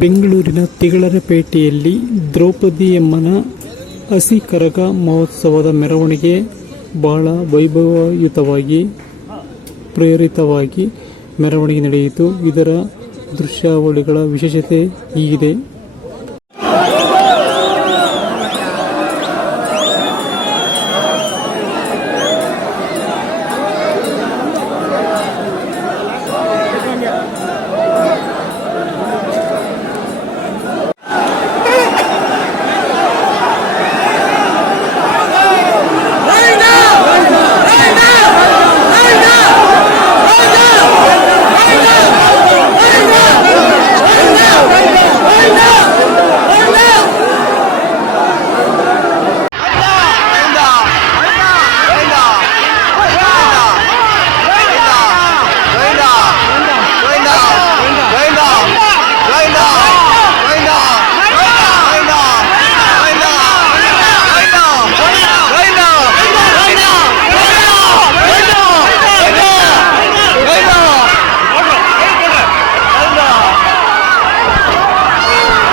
ಬೆಂಗಳೂರಿನ ತಿಗಳರಪೇಟೆಯಲ್ಲಿ ದ್ರೌಪದಿ ಅಮ್ಮನ ಹಸಿ ಕರಗ ಮಹೋತ್ಸವದ ಮೆರವಣಿಗೆ ಬಹಳ ವೈಭವಯುತವಾಗಿ, ಪ್ರೇರಿತವಾಗಿ ಮೆರವಣಿಗೆ ನಡೆಯಿತು. ಇದರ ದೃಶ್ಯಾವಳಿಗಳ ವಿಶೇಷತೆ ಹೀಗಿದೆ.